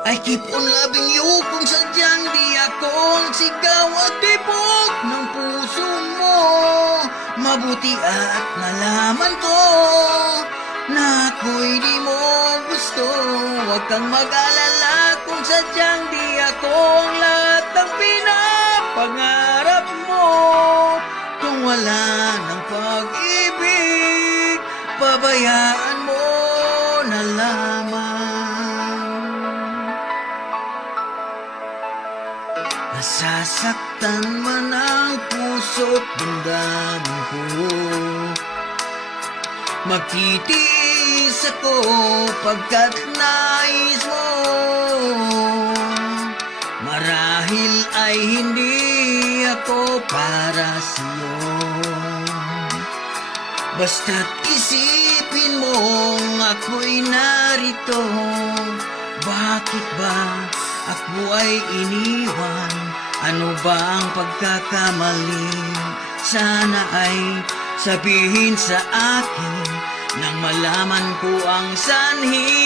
I keep on loving you kung sadyang di ako sigaw at tibok ng puso mo. Mabuti at nalaman ko na ako'y di mo gusto. Huwag kang mag-alala kung sadyang di ako ang lahat ng pinapangarap mo. Kung wala ng pag-ibig, pabayaan mo na lamang. Nasasaktan man ang puso't damdamin ko, magtitiis ako pagkat nais mo. Marahil ay hindi ako para sa'yo, basta't isipin mong ako'y narito. Bakit ba ako ay iniwan? Ano ba ang pagkakamali? Sana ay sabihin sa akin nang malaman ko ang sanhi.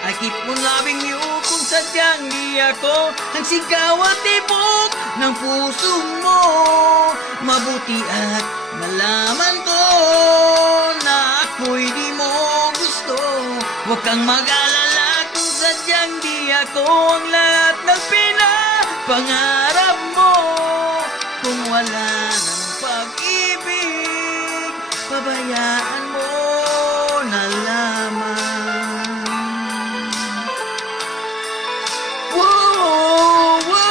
I keep on loving you kung sadyang di ako ang sigaw at tibok ng puso mo. Mabuti at nalaman ko na ako'y di mo gusto. Huwag kang mag-alala kung sadyang di ako ang lahat ng pinapangarap mo. Kung wala ng pag-ibig, pabayaan mo na lamang. Whoa, whoa.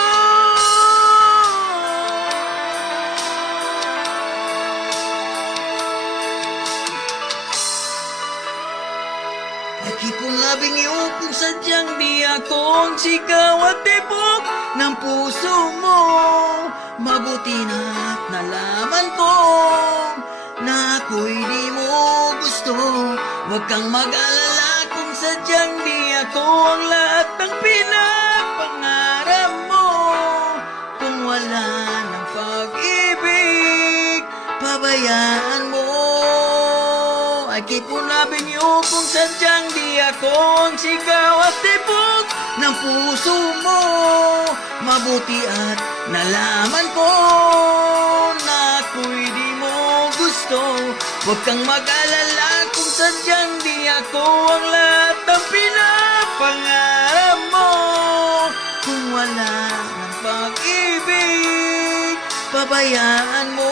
I keep on loving you kung sadyang di ako ang sigaw at tibok ng puso mo. Mabuti na't nalaman ko na ako'y di mo gusto. Huwag kang mag-alala kung sadyang di ako ang lahat ng pinapangarap mo. Kung wala ng pag-ibig, pabayaan mo. I keep on loving you kung sadyang di ako ang sigaw at tibok ng puso mo. Mabuti at nalaman ko na ako'y di mo gusto. Huwag kang mag-alala kung sadyang di ako ang lahat ng pinapangarap mo. Kung wala ng pag-ibig, pabayaan mo